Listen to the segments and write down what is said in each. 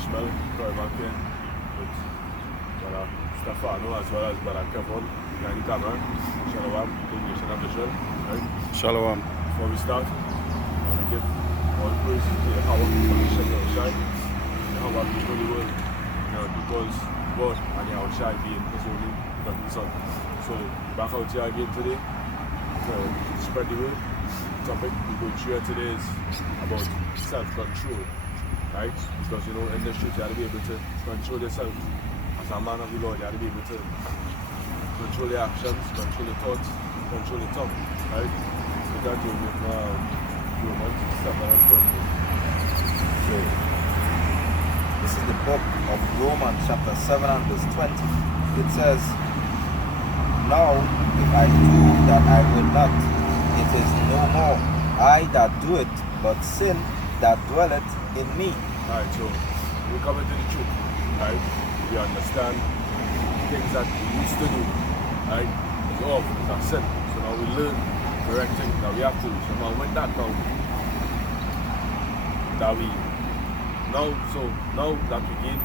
Ishmael, Corey McCain, with Brother Stefano as well as Brother Kevin behind the camera. Shalom, the nation of Israel. Right? Shalom. Before we start, I want to give all praise to Yahweh for the Shepherd of Shai. Yahweh before the world, because God and Yahweh Shai being his only begotten son. So back out here again today to spread the word. The topic we go through here today is about self-control. Right? Because in the truth you have to be able to control yourself. As a man of the Lord, you have to be able to control your actions, control your thoughts, control your tongue. Right? Look at you with Romans 7 and 20. So, this is the book of Romans chapter 7 and verse 20. It says, "Now if I do that I will not, it is no more I that do it, but sin that dwelleth in me." Alright, so we come into the truth, right? We understand things that we used to do, right? It's off, it's a sin. So now we learn correct things that we have to do. So now with that now that we gain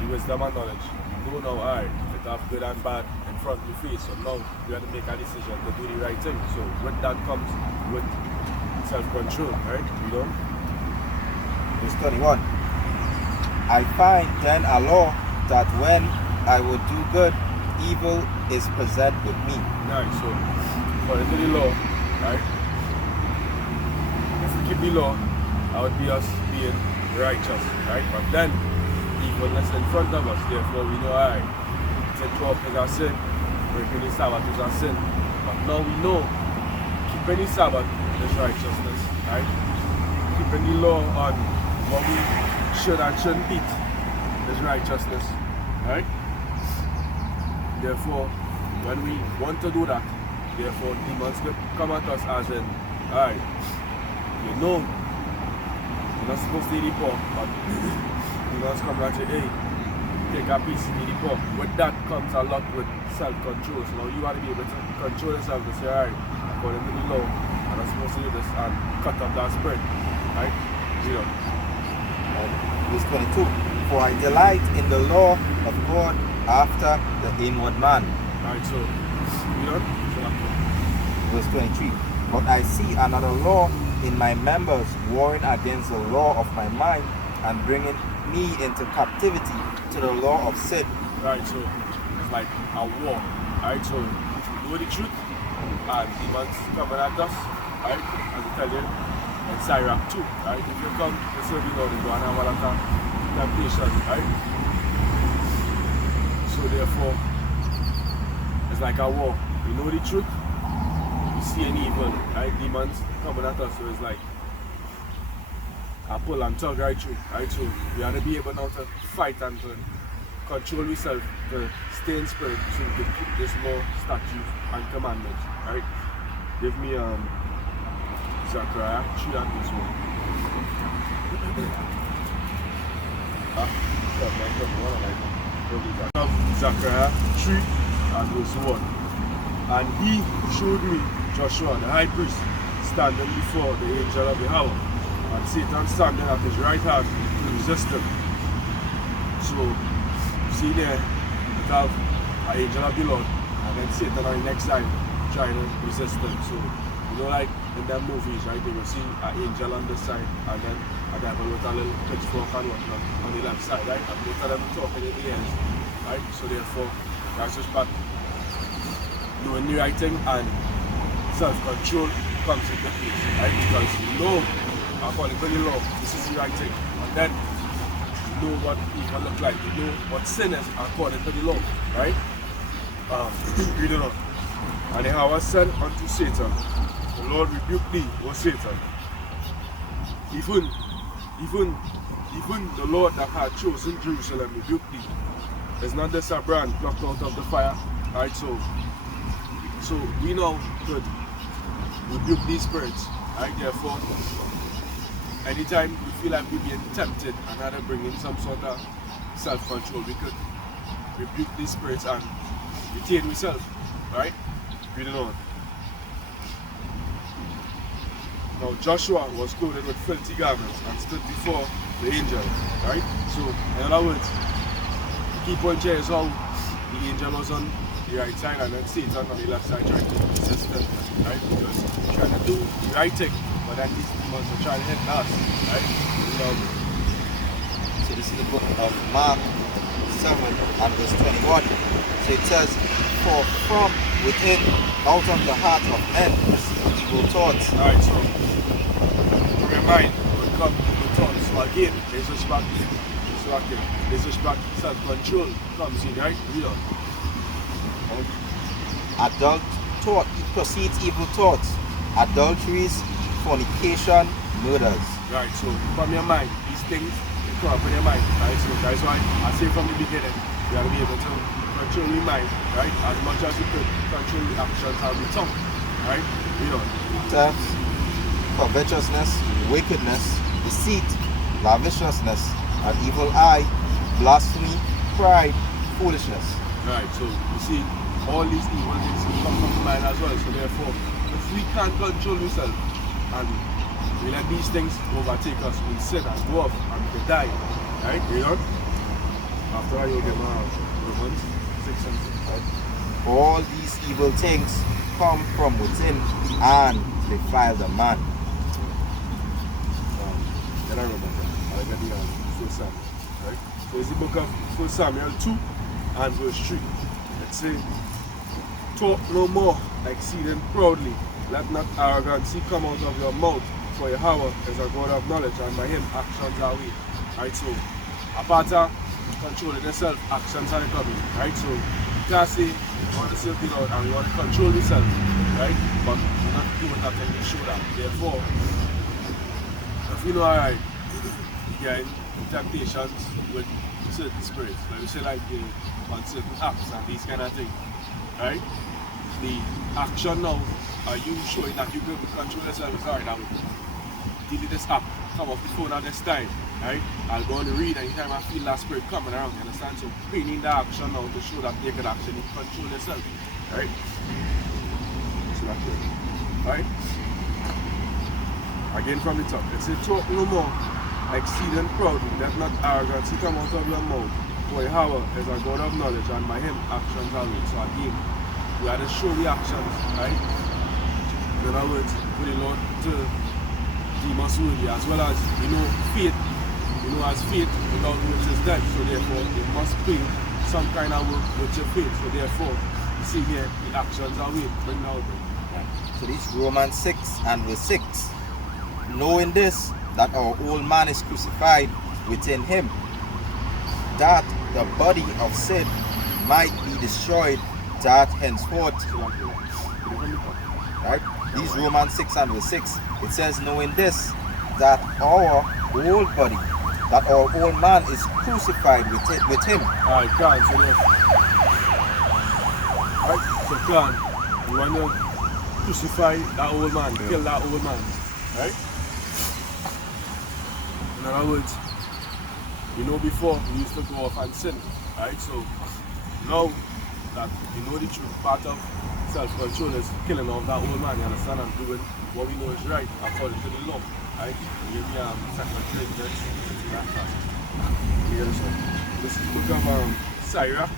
the wisdom and knowledge, we know now, alright, it have good and bad in front of the face. So now we have to make a decision to do the right thing. So with that comes with self-control, right? Verse 21. "I find then a law that when I would do good, evil is present with me." Right, so according to the law, right? If we keep the law, that would be us being righteous, right? But then evilness in front of us, therefore we know, alright, to talk is a sin, breaking the Sabbath is a sin. But now we know keeping the Sabbath is righteousness, right? Keeping the law on what we should and shouldn't eat is righteousness, right? Therefore, when we want to do that, therefore demons will come at us as in, alright, you're not supposed to eat the pork, but demons come and say, hey, take a piece, eat the pork. With that comes a lot with self-control. So now you want to be able to control yourself to say, alright, according to the law, I'm not supposed to do this and cut off that spirit, right? Verse 22. "For I delight in the law of God after the inward man." Alright, so, Verse 23. "But I see another law in my members, warring against the law of my mind, and bringing me into captivity to the law of sin." Right, so it's like a war. Right, so you know the truth, and demons coming at us, right? As I tell you, in Sirach 2, right? If you come to serve the Lord, you go and have a lot of temptation, right? So therefore, it's like a war. You know the truth, you see an evil, right? Demons coming at us, so it's like a pull and tug right through, right? So we have to be able now to fight and to control yourself, to stay in spirit, so we can keep this law, statutes, and commandments, right? Give me Zechariah 3 and verse 1. Zechariah 3 and verse 1. "And he showed me Joshua the high priest standing before the angel of Yahweh, and Satan standing at his right hand to resist him." So, see there, we have an angel of the Lord, and then Satan on the next side trying to resist him. So, like in them movies, right, they will see an angel on this side, and then a devil with a little pitchfork and whatnot on the left side, right? And both of them talking in the ears, right? So therefore, that's just about doing the right thing, and self-control comes into place, right? Because you know, according to the law, this is the right thing, and then you know what evil look like, you know what sin is according to the law, right? Read it on. "And Yahweh said unto Satan, The Lord rebuke thee, O Satan. Even the Lord that had chosen Jerusalem rebuked thee. Is not this a brand plucked out of the fire?" Right, so we now could rebuke these spirits, right? Therefore, anytime we feel like we're being tempted and had to bring in some sort of self-control, we could rebuke these spirits and retain ourselves, right? Reading on. "Now Joshua was clothed with filthy garments and stood before the angel, right? So, in other words, the key point here is how the angel was on the right side and then Satan on the left side trying to resist them, right? Because we're trying to do the right thing, but then these demons are trying to hit us, right? So this is the book of Mark 7 and verse 21. So it says, for from within, out of the heart of men, proceed evil thoughts. Alright, so from your mind will come evil thoughts. So again, disrespect, self-control comes in, right? Real. Adult thought proceeds evil thoughts, adulteries, fornication, murders. Right, so from your mind, these things come up in your mind. Right, so that's why I say from the beginning, you have to be able to control your mind, right? As much as you could control your actions and your tongue, right? Thefts, covetousness, wickedness, deceit, lavishness, an evil eye, blasphemy, pride, foolishness. Right, so you see, all these evil things come from the mind as well. So therefore, if we can't control ourselves and we let these things overtake us, we'll sin and go off and we can die. Right? After that, you'll get Romans 6 and 6. Right? All these evil things come from within and defile the man. Then I remember. I got the 1 Samuel. Right? So it's the book of 1 Samuel 2 and verse 3. It says, talk no more exceeding proudly. Let not arrogancy come out of your mouth. For Yahweh is a God of knowledge, and by him actions are weak. Right, so apart from controlling yourself, actions are coming. Right, so you can't say you want to serve the Lord and you want to control yourself, right? But you're not doing that and you show that. Therefore, if you know, alright, you get temptations with certain spirits, like we say, like on certain apps and these kind of things, right? The action now, are you showing that you can control yourself? Alright, I will delete this app, come off the phone at this time, right? I'll go and read anytime I feel that spirit coming around, you understand? So bringing the action now to show that you can actually control yourself, right? So that's it, right? Again from the top, it says, talk no more exceeding proudly, let not arrogance come out of your mouth. For Yahweh is a God of knowledge, and by him actions are weak. So again, we have to show the actions, right? In other words, for the Lord to deem us worthy, as well as, faith. As faith without works is dead. So therefore, you must bring some kind of work with your faith. So therefore, you see here, the actions are weak. Bring out. So this is Romans 6 and verse 6. Knowing this, that our old man is crucified within him, that the body of sin might be destroyed, that henceforth. Right? This is Romans 6 and verse 6. It says, knowing this, that our old body, that our old man is crucified with him. Alright, God, so this. Alright, so God, you want to crucify that old man, kill that old man, right? In other words, before we used to go off and sin, right? So now that the truth, part of self-control is killing off that old man, you understand, and doing what we know is right according to the law, right? Here we are, 2 Corinthians, this is the book of Sirach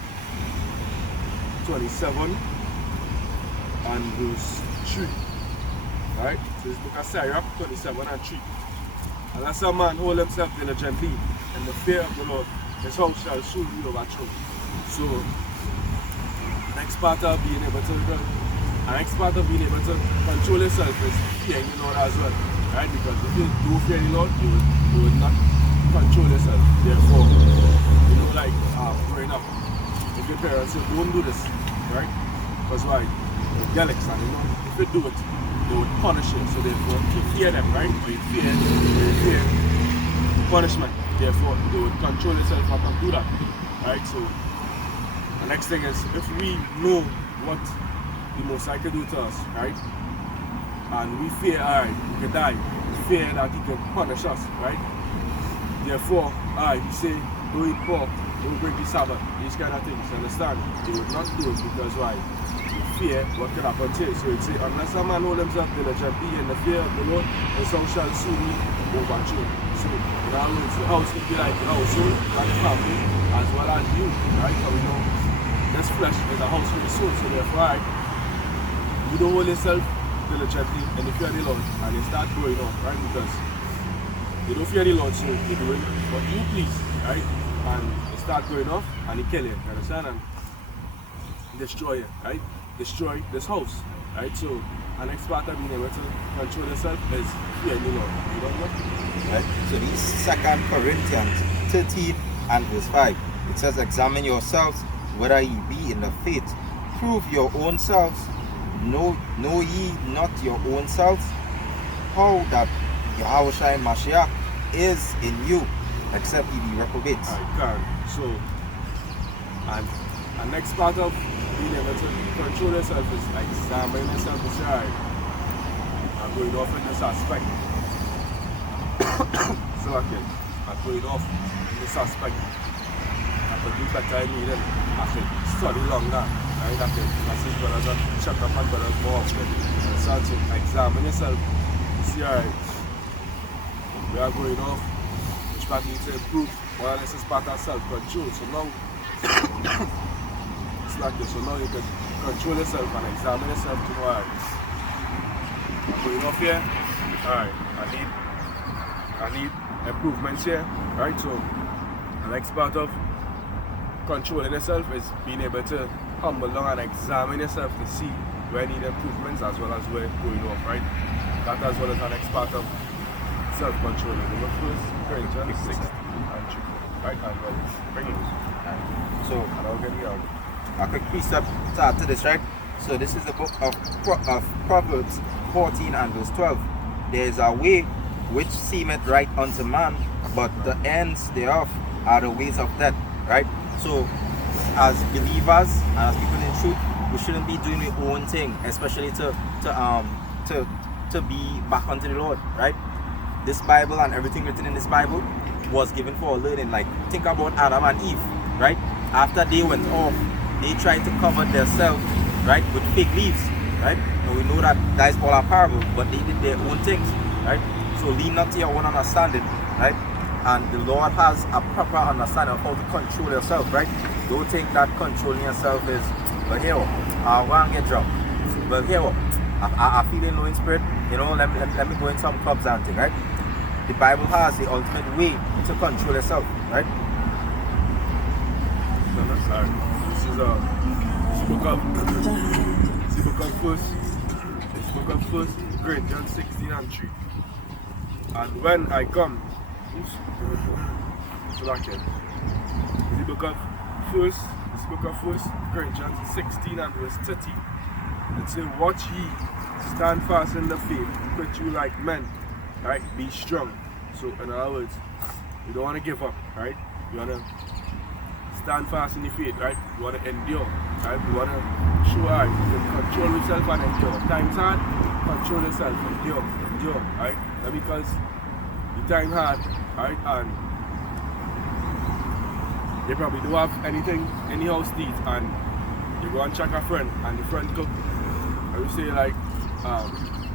27 and verse 3, right? So this is the book of Sirach 27 and 3. Unless a man hold himself diligently in the fear of the Lord, his house shall soon be overthrown. So, next part of being able to control yourself is fearing the Lord as well, right? Because if you do fear the Lord, you would not control yourself. Therefore, growing up, if your parents say, don't do this, right? Because why? They're jealous, and if you do it, they would punish you. So therefore, you fear them, right? Or you fear punishment. Therefore, they would control yourself not to do that, right? So the next thing is, if we know what the Most High can do to us, right? And we fear, alright, we can die. We fear that he can punish us, right? Therefore, he say, don't eat pork, don't break the Sabbath, these kind of things, understand? They would not do it because why? Fear what could happen to you. So it say, unless a man hold himself diligently in the fear of the Lord, his house shall soon be overthrown. So, in other words, the house could be like the household and the family as well as you, right? So we know this flesh is a house for the soul, so therefore, right, you don't hold yourself diligently and you fear the Lord and you start growing up, right? Because you don't fear the Lord, so you're doing what you please, right? And you start growing up and you kill you, you understand? And destroy it, right? Destroy this house, right? So, an next part of being able to control yourself is fearing the Lord. You don't know? Right? So this 2 Corinthians 13 and verse 5. It says, examine yourselves whether ye be in the faith. Prove your own selves. Know ye not your own selves? How that Yahushua Mashiach is in you, except ye be reprobates. I can. So, and the next part of being able to control yourself is examining yourself to say, alright, I'm going off in this aspect. So okay, I'm going off in this aspect. I could do better in me then. I could study longer. Right? I could assist brothers and check up on brothers more often. So to examine yourself, see, alright, we are going off, which part needs to improve. Well, this is part of self-control. So now, it's like this. So now you can control yourself and examine yourself to know, alright, I'm going off here. Alright, I need improvements here, right? So the next part of controlling yourself is being able to humble down and examine yourself to see where you need improvements as well as where it's going off, right? That as well as the next part of self-control. The first Corinthians 6 and 3, right? And well, bring it. So And I'll get you out. a quick precept to add to this, right? So this is the book of Proverbs 14 and verse 12. There is a way which seemeth right unto man, but the ends thereof are the ways of death, right? So as believers and as people in truth, we shouldn't be doing our own thing, especially to be back unto the Lord, right? This Bible and everything written in this Bible was given for our learning. Like, think about Adam and Eve, right? After they went off, they tried to cover themselves, right, with fig leaves, right? And we know that that is all a parable, but they did their own things, right? So lean not to your own understanding, right? And the Lord has a proper understanding of how to control yourself, right? Don't think that controlling yourself is, but here, I want to get drunk. But here, I feel in low in spirit, you know, let me go in some clubs and thing, right? The Bible has the ultimate way to control yourself, right? No, no, sorry. This is book of First Corinthians 16 and 3. And when I come, the book of First Corinthians 16 and verse 30. It says, watch ye, stand fast in the faith, quit you like men, right? Be strong. So in other words, you don't want to give up, right? You want to stand fast in the faith, right? You want to endure, right? You want to show out, you can control yourself and endure. Time's hard, control yourself, endure, right? That because the time hard, right? And they probably don't have anything, any house needs, and you go and check a friend, and the friend cook. I would say like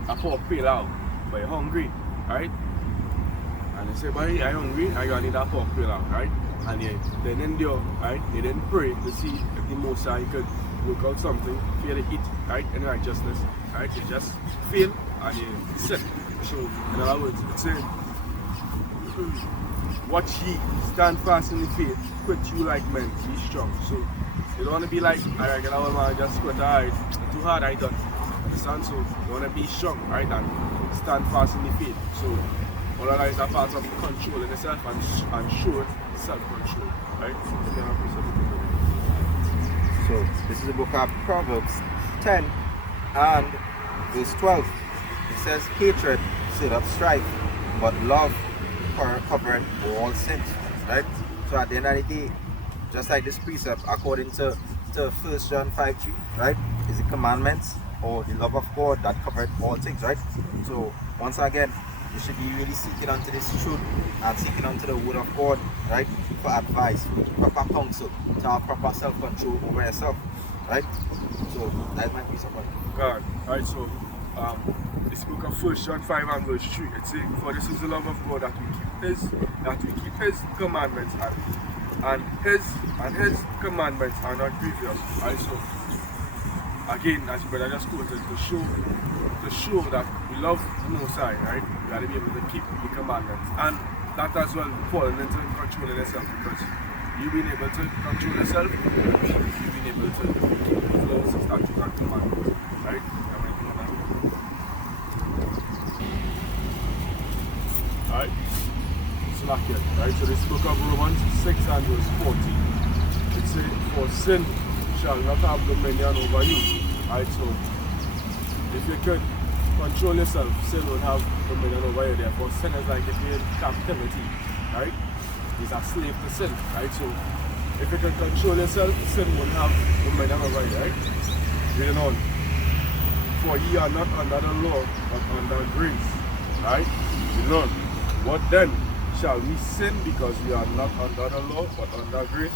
a pork peel out, but you're hungry, right? And they say, but I'm hungry, I gotta need that pork peel out, right? And they then endure, right? They then pray to see if the Most High could work out something for you to eat, right? In righteousness, right? They just fail and they sit. So, in other words, it's saying, watch ye, stand fast in the faith, quit you like men, be strong. So, you don't want to be like, I get out man, just quit, alright, too hard, I done. Understand? So, you want to be strong, right? And stand fast in the faith. So, all of that is a part of controlling yourself and showing self-control, right? So this is the book of Proverbs 10 and verse 12. It says, hatred stirreth strife, but love covereth all sins, right? So at the end of the day, just like this precept, according to 1 John 5:3, right, is the commandments or the love of God that covered all things, right? So once again, you should be really seeking unto this truth and seeking unto the word of God, right, for advice, for proper counsel, to have proper self-control over yourself, right? So that is my piece of work. God, right? So This book of 1 John 5 and verse 3. It says, for this is the love of God that we keep his commandments and his commandments are not grievous. Right? So again, as brother just quoted, to show that we love the Most High, right? We gotta be able to keep the commandments. And that as well falling into controlling yourself, because you being able to control yourself, you being able to keep the laws, statutes, and commandments. Right? Alright? So like it, right? So this book of Romans 6 and verse 14. It says, for sin shall not have dominion over you. Right? So if you could control yourself, sin won't have dominion over you. Therefore, sin is like if you're in captivity. Right? It's a slave to sin. Right? So if you can control yourself, sin won't have dominion over you. Right? Reading on. For ye are not under the law, but under grace. Right? Reading on. What then? Shall we sin because we are not under the law, but under grace?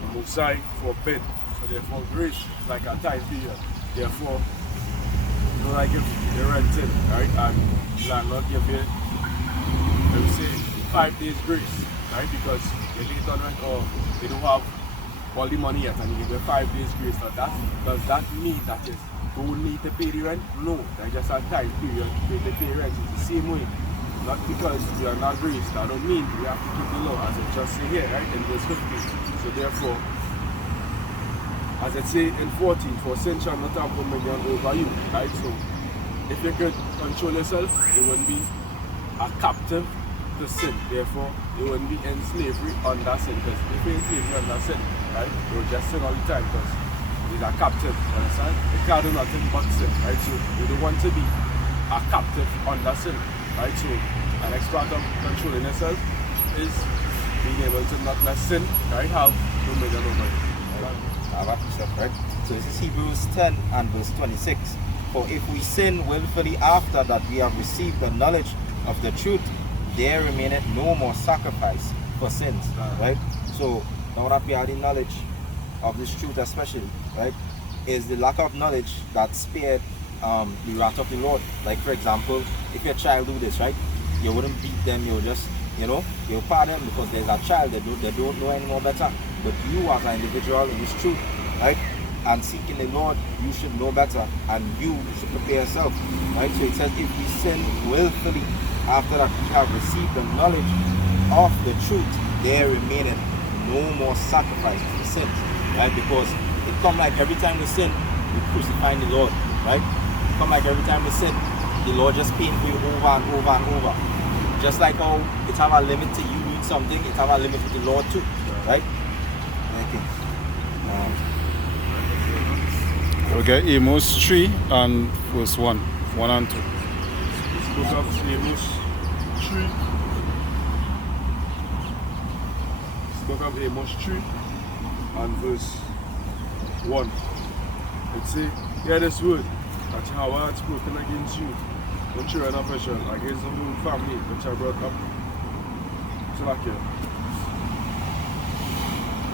The Most High forbid. So therefore, grace is like a time period. Therefore, you know, like if you're renting, right, and landlord give you, let me say, 5 days grace, right, because you late on rent or they don't have all the money yet, and you give you 5 days grace. So does that mean that you don't need to pay the rent? No, that's just a time period. They pay rent. It's the same way. Not because we are not grace, that don't mean we have to keep the law, as it just say here, right, in verse 15. So therefore, as it say in 14, for sin shall not have dominion over you, right? So if you could control yourself, you wouldn't be a captive to sin. Therefore, you wouldn't be in slavery under sin. Because if you're in slavery under sin, right, you'll just sin all the time because you're a captive, you understand? You can't do nothing but sin, right? So you don't want to be a captive under sin. Right, so the next part of controlling yourself is being able to not let sin, right, have dominion over you. Right? So this is Hebrews 10 and verse 26. For if we sin willfully after that we have received the knowledge of the truth, there remaineth no more sacrifice for sins. Right? So now that we have the knowledge of this truth especially, right, is the lack of knowledge that spared the wrath of the Lord. Like for example, if your child do this, right, you wouldn't beat them, you'll just, you'll pardon them because there's a child, they don't know any more better. But you as an individual in this truth, right, and seeking the Lord, you should know better and you should prepare yourself. Right? So it says, if we sin willfully after that we have received the knowledge of the truth, there remaineth no more sacrifice for sins. Right? Because it come like every time we sin, we crucify the Lord. Right? Come like every time we sin, the Lord just paying for you over and over and over. Just like how it have a limit to you doing something, it have a limit to the Lord too. Right? Okay. Okay, Amos 3 and verse 1 and 2. This book of Amos 3. This book of Amos 3 and verse 1. It says, hear this word that Yahweh had spoken against you, the children of Israel, against the whole family which I brought up. So like here.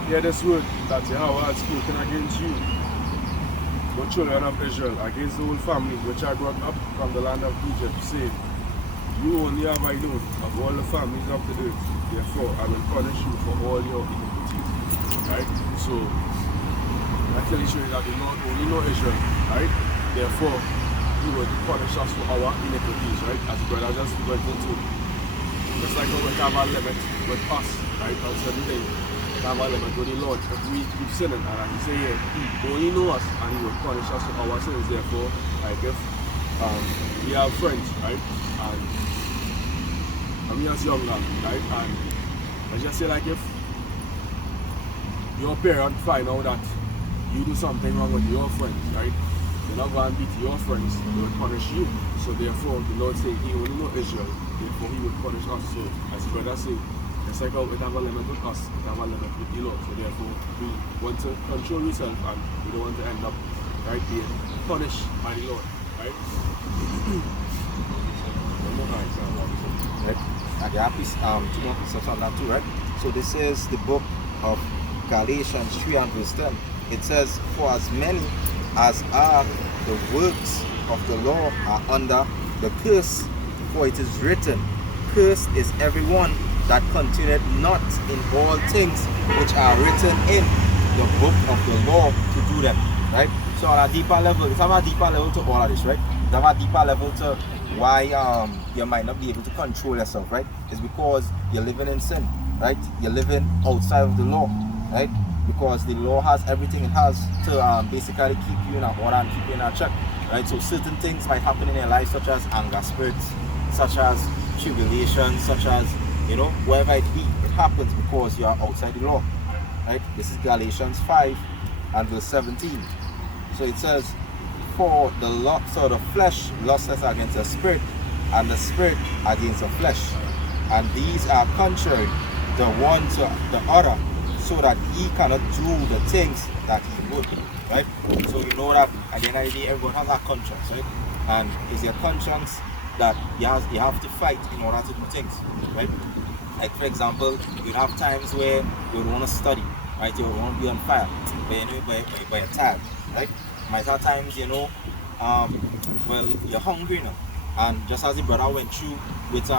Hear this word that Yahweh had spoken against you, the children of Israel, against the whole family which I brought up from the land of Egypt, saying, you only have I known of all the families of the earth, therefore I will punish you for all your iniquities. Right? So that clearly shows that the Lord only know Israel, right? Therefore, he will punish us for our iniquities, right? As the brother just went into. Just like how we have a limit with us, right? On certain things. We have a limit with the Lord. If we keep sinning, and he say here, he only knows us and he will punish us for our sins. Therefore, like if we have friends, right? And we as younger, right? And let's just say like if your parent find out that you do something wrong with your friends, right? They're not going to beat your friends, they will punish you. So therefore, the Lord said he only know Israel, therefore he will punish us. So as the brother said, it's like how it have a limit with us, it have a limit with the Lord. So therefore, we want to control yourself and we don't want to end up, right, being punished by the Lord, right? One more time, right? And there are two more pieces on that too, right? So this is the book of Galatians 3 and verse 10. It says, for as many as are the works of the law are under the curse, for it is written, cursed is everyone that continueth not in all things which are written in the book of the law to do them. Right? So on a deeper level, it's have a deeper level to all of this, right? It's have a deeper level to why you might not be able to control yourself, right? It's because you're living in sin, right? You're living outside of the law, right? Because the law has everything it has to basically keep you in order and keep you in a check, right? So certain things might happen in your life, such as anger spirits, such as tribulation, such as, you know, wherever it be, it happens because you are outside the law, right? This is Galatians 5 and verse 17. So it says, for the lust of the flesh lusteth against the spirit, and the spirit against the flesh, and these are contrary the one to the other, so that he cannot do the things that he would. Right? So you know that at the end of the day, everyone has a conscience, right? And it's your conscience that you have to fight in order to do things, right? Like for example, you have times where you don't want to study, right? You want to be on fire, but you know, but you're tired, right? Might have times, you know, well, you're hungry now, and just as the brother went through with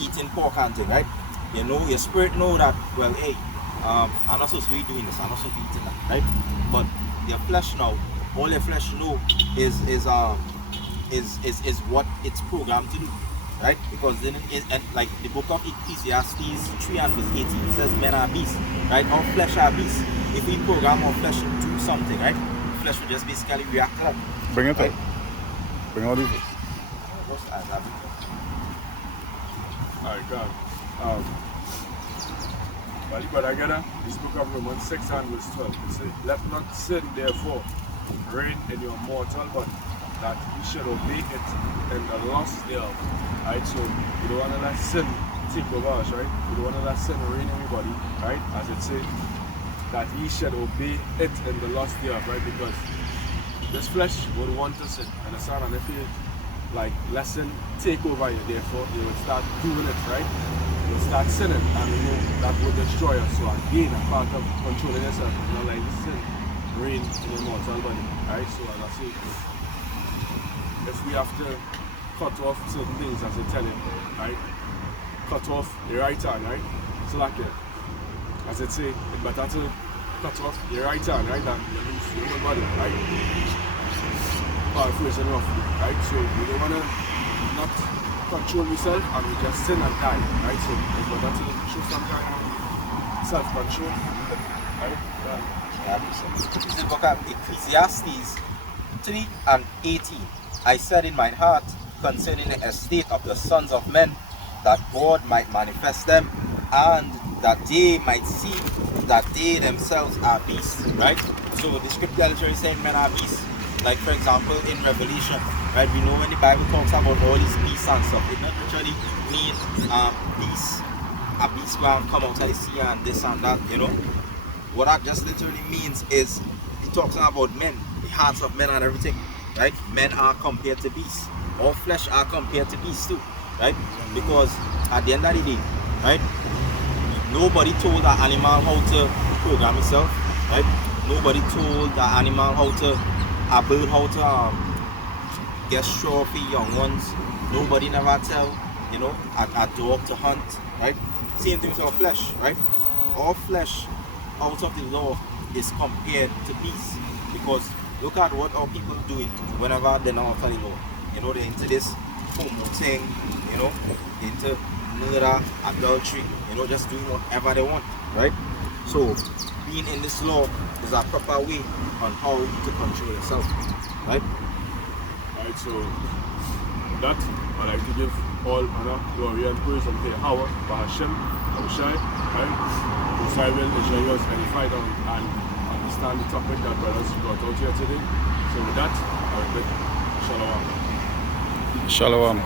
eating pork and thing, right? You know, your spirit know that, well, hey, I'm not supposed to be doing this, I'm not supposed to be eating that, right? But your flesh now, all your flesh know is what it's programmed to do, right? Because then and like the book of Ecclesiastes 3 and verse 18, it says men are beasts, right? Our flesh are beasts. If we program our flesh to do something, right? Flesh will just basically react to that. Bring it right? up. Bring all these. Alright, God. Well, but I got this book of Romans 6 and verse 12. It says, let not sin therefore reign in your mortal body, that you should obey it in the lust thereof. Right? So you don't want to let sin take over us, right? You don't want to let sin reign in your body, right? As it says, that ye should obey it in the lust thereof, right? Because this flesh would want to sin, understand? And if you like let sin take over you, therefore you would start doing it, right? You would start sinning, and you know that would destroy us. So again, a part of controlling yourself, you know, like sin reign in your mortal body, right? So as I say, if we have to cut off certain things, as I tell you, right? Cut off the right hand, right? So like as I say, it's better to cut off your right hand, right, than your whole body, right? Paraphrasing roughly, right? So you don't want to not control yourself and you just sin and die, right? So it's better to show some kind of self-control, right? This is the book of Ecclesiastes 3 and 18. I said in my heart concerning the estate of the sons of men, that God might manifest them, and that they might see that they themselves are beasts, right? So the scripture literally saying men are beasts. Like for example in Revelation, right? We know when the Bible talks about all these beasts and stuff, it not literally mean beasts, a beast will come out of the sea and this and that, you know. What that just literally means is it talks about men, the hearts of men and everything, right? Men are compared to beasts. All flesh are compared to beasts too, right? Because at the end of the day, right? Nobody told that animal how to program itself, right? Nobody told that animal how to, a bird how to get straw for young ones. Nobody never tell, you know, a dog to hunt, right? Same thing with our flesh, right? Our flesh out of the law is compared to beasts, because look at what our people doing whenever they're not out of the law. You know, they're into this homo thing, you know, into murder, adultery, you know, just doing whatever they want, right? So being in this law is a proper way on how to control yourself, right? Alright, so that I'd like to give all honor, glory and praise unto Yahweh, Bahashem, Abushai, right? Whose I will measure yours edify them and understand the topic that brothers brought out here today. So with that, I will bid Shalom. Shalom.